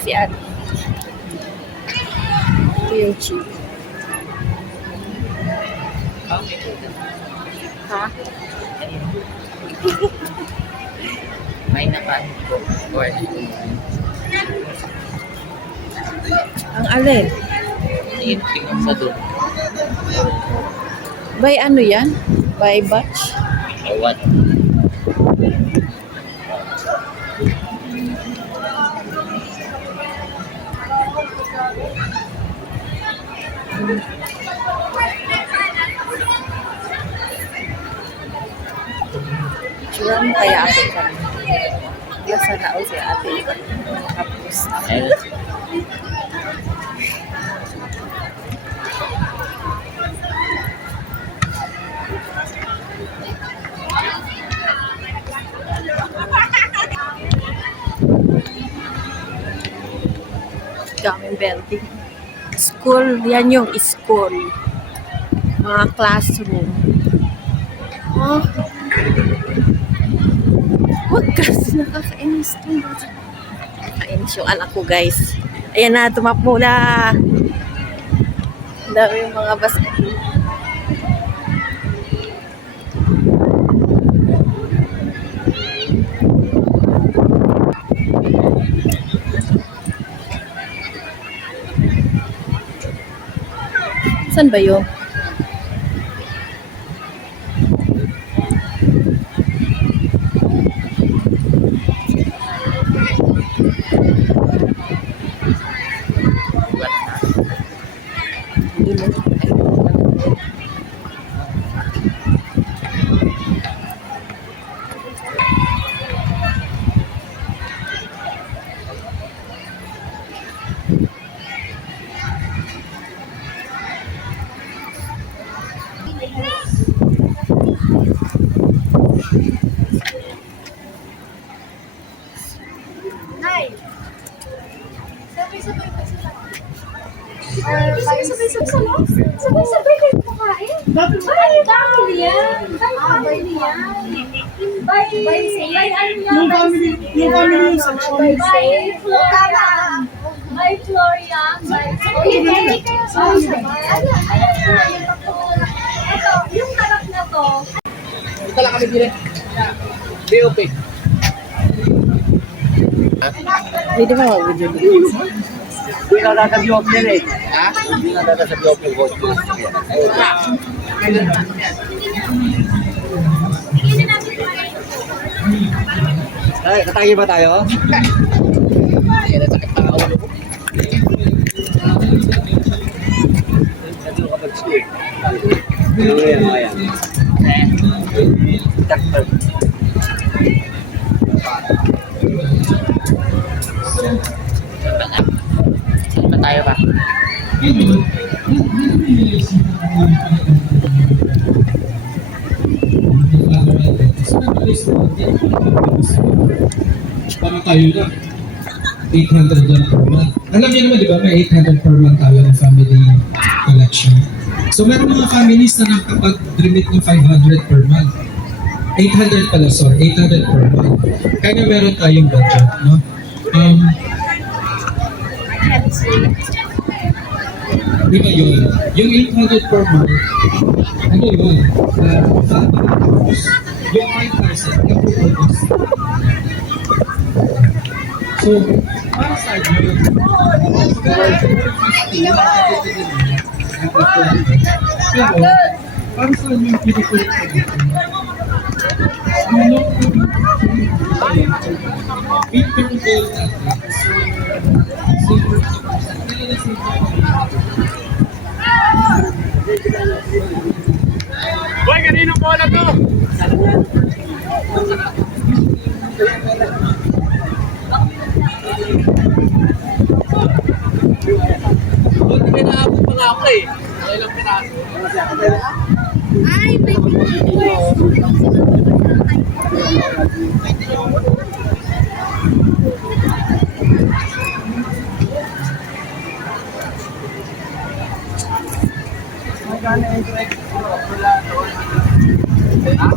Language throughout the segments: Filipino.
Si Ate. Ito yung chief. Ha? May nakain ko. Ang alin? Yung tingnan sa doon. By ano yan? By batch? O what? Sure mo kaya ate ka? Nasa na o si ate. Tapos. Ayun. Daming building. School, yan yung school. Mga classroom. Oh. Wag kasi nakakainis to. Nakakainis yung anak ko, guys. Ayan na, tumakbo na. Ang dami yung mga basket. Saan ba yun? Nay! Sabay-sabay pa sila. Sabay-sabay kayo kumain? Ay, family yan! Family yan! By Flora! By Floria! Hindi kayo sabay-sabay. Ayan na, yung pagkukulang. Ito, yung tarak na to. Ito lang kami dire. BOP. Pwede ba mag-video dito? Hindi na data BOP yan eh. Ha? Hindi na data sa BOP yung host. Ay, katagi ba tayo? Ay, nasakit pa ako. Sabi ko kapag school. Ayan, ayan. Takpan. Saan ba tayo ba? Parang tayo na. 800 lang per month. Alam niyo naman, di ba, may 800 per month tayo ng family collection. So, meron mga families na nakapag-remit ng 500 per month. 800 pala, sorry. 800 per month. Kaya meron tayong budget, no? Di ba yun? Yung 800 per month, ano yun? Yung 5% na pupulos. So, para sa inyo, pero, para sa inyo yung pinipulot ko dito, ano internal goal natin, Boy, kanino bola to? Buti may naabot pa nga ako eh. Ay lang pinaso. Ay, may Ha?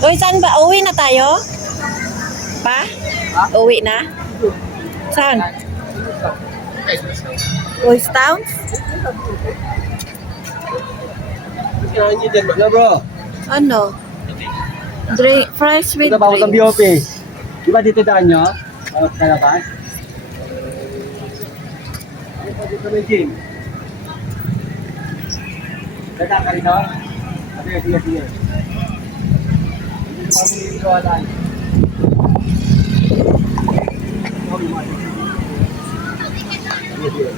Uy, saan ba? Uwi na tayo? Pa? Uwi na? Saan? Boys Town? Ano bro? Ano? Fries with Ito ba ako sa drinks. BOP? Di ba dito daan nyo? Sa labas? Dito may gym. Dadaan ka rito? Sige, sige, sige. Dito pa muli dito alaan. Sige, sige.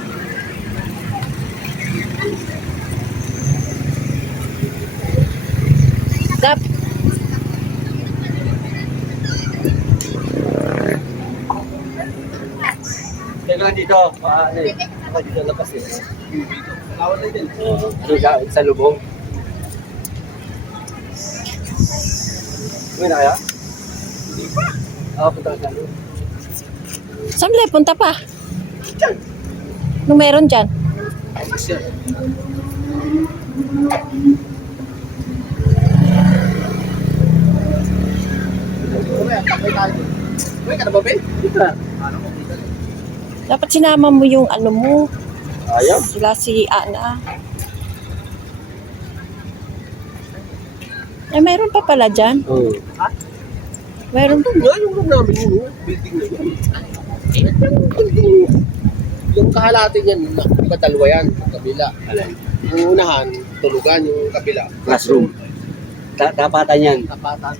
Dap. Teka lang dito. Ano eh? Ako dito labas eh. Lawat na din. Ano ka? Sa lubong. Uwi na kaya? Hindi pa. Oo, punta ka dyan. Saan ulit? Punta pa. Nung meron dyan. Uwi ka na ba, Ben? Dito na. Dapat sinama mo yung ano mo. Ayaw. Sila si Ana. Eh, meron pa pala dyan. Oo. Meron pa. Nga, yung room namin yun, oh. Building na yun. Yung kahalati niyan, iba dalawa yan, yung kabila. Yung unahan, tulugan, yung kabila. Classroom. Tapatan yan. Tapatan.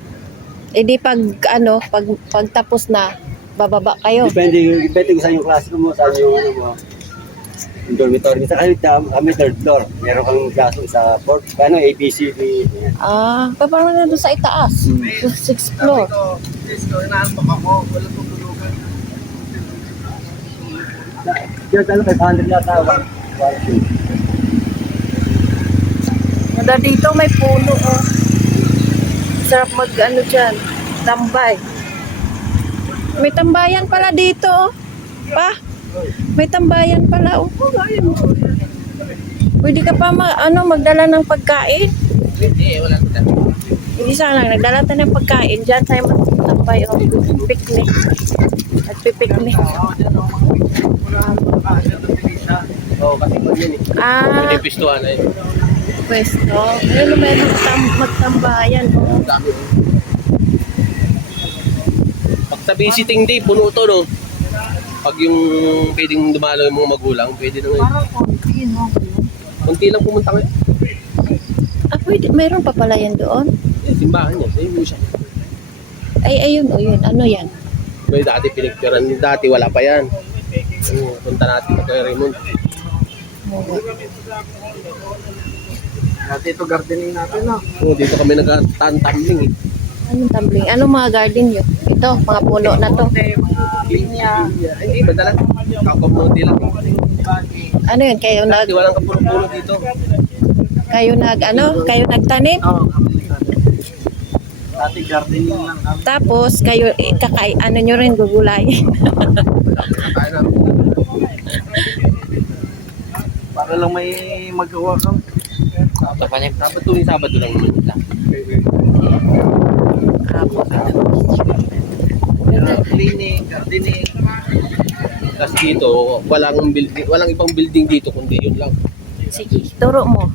Eh di pag ano, pagtapos na, bababa kayo. Depende kung saan yung classroom mo, saan yung ano mo. Yung dormitory. Sa kami third floor. Meron kang classroom sa fourth. Paano? A, B, C, D. Yan. Paano na doon sa itaas? Sa 6th floor. Inaantok ako, wala itong tulugan. Diyan ano, 500 yata. Nada dito may puno oh. Sarap mag ano dyan, tambay. May tambayan pala dito oh. Pa, may tambayan pala oh. Pwede ka pa magdala ng pagkain. Hindi, wala ito. Hindi sana, nagdala tayo ng pagkain. Diyan tayo magtambay oh. Picnic. Nagpipiknik. Oo, kasi pag yun eh. Ah, Hindi pistuhan eh. pwesto. Ayun, meron magtambayan oh. Ang dami. Pag sa visiting day, puno to, no? Pag yung pwedeng dumalo yung mga magulang, pwede na ngayon. Parang konti no. Kunti lang pumunta ngayon. Pwede, meron pa pala yan doon. Eh, simbahan niya, sa inyo siya. Ay, ayun o yun. Ano yan? May dati pinicturean, dati wala pa yan. Punta natin kay Raymond. Dati ito gardening natin, no? Oo, dito kami nagtantambling eh. Anong tumbling? Anong mga garden nyo? Ito, mga puno na to. Linya. Hindi, madalas. Kakapnuti lang. Ano yun? Kayo Dati walang kapuno-puno dito. kayo nagtanim? Oo, dati gardening lang. Tapos, kayo, ano nyo rin, gugulayin. Kaya na. Para lang may magawa kang. Sabado tuwing Sabado lang naman nila. Cleaning, gardening. Tapos dito, walang ibang building dito kundi yun lang. Sige, turo mo.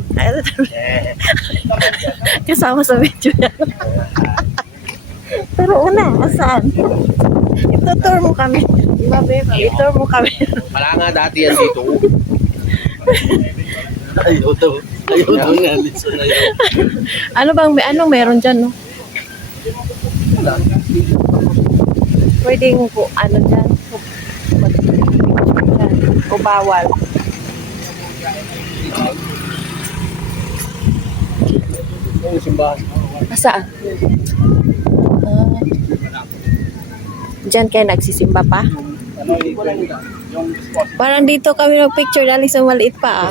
Kasama sa video yan. Pero una, saan? Itutur mo kami. Diba, babe? Itutur mo kami. Wala nga dati yan dito. Ayaw daw. Ayaw daw nga. Anong meron dyan, no? Pwedeng po, dyan. O bawal. Yung simbahan. Saan? Diyan kayo nagsisimba pa? Parang dito kami nag-picture dali sa maliit pa ah.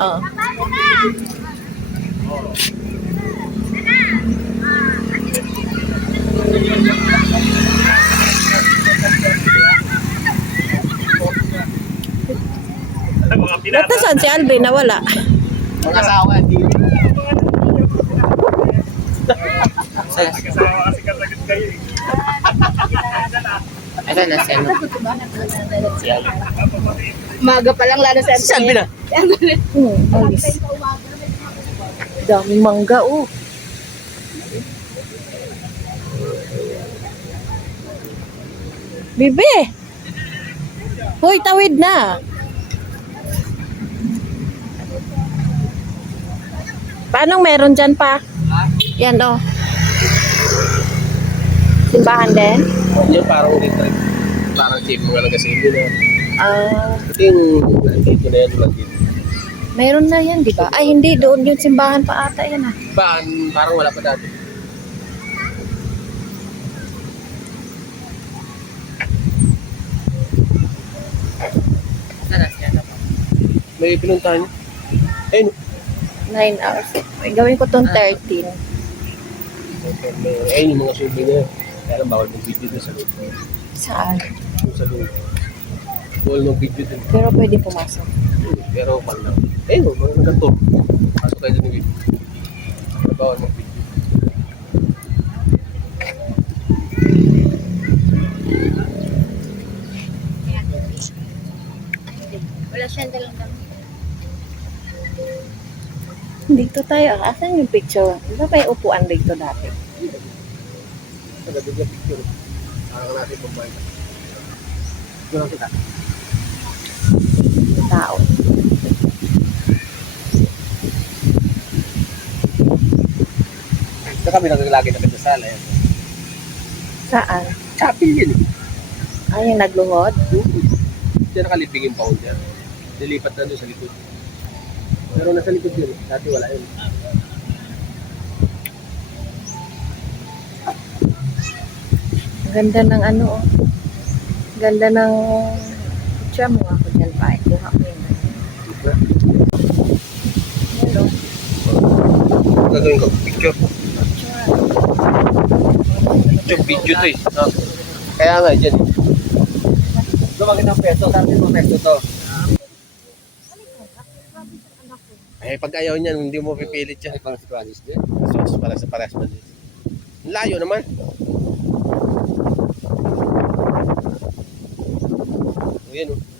Oo. Ba't nasaan si Alvin? Nawala. Mga asawa dito. Ano na siya? Maga pa lang lalo sa Saan na? Alis. Daming mangga, oh. Bibi! Hoy, tawid na! Paano meron dyan pa? Yan, oh. Simbahan din? Yung parang dito. Parang chip mo lang kasi hindi na. Ah, Ito yung dito na yan. Dito. meron na yan, di ba? Ay, hindi. Doon yung simbahan pa ata yan, ah. Parang wala pa dati. May pinuntahan niya. Ayun. 9 hours. Ay, gawin ko tong 13. Ayun yung mga subi niya. Kaya lang bawal mag-video doon sa loob. Saan? Doon sa loob. Bawal mag-video doon. Pero pwede pumasok. Pero pang lang. Ayun, mga ganito. Pasok kayo doon ng video. Bawal mag-video. Wala siyang dalang dami. Dito tayo. Asan yung picture? Di ba may upuan dito dati? Sa gabi niya picture. Parang natin pagbahay. Ito lang kita. Tao. Ito kami naglagi na pinasala. Saan? Chapel yun eh. Ay, yung nagluhod? Diyan nakaliping yung pound niya. Nilipat na doon sa likod. Pero nasa likod yun. Dati wala yun. Ang ganda ng ano, oh. Ganda ng picture mo ako dyan pa. Kuha ko yun. Yan, oh. Gagawin ko. Picture. Picture video to eh. Ah. Kaya nga dyan eh. Gumagin ng peso, sabi mo peso to. Eh pag ayaw niyan, hindi mo pipilit yan. Ay, parang Spanish din. So, para sa parehas man din. Layo naman. Ayan o.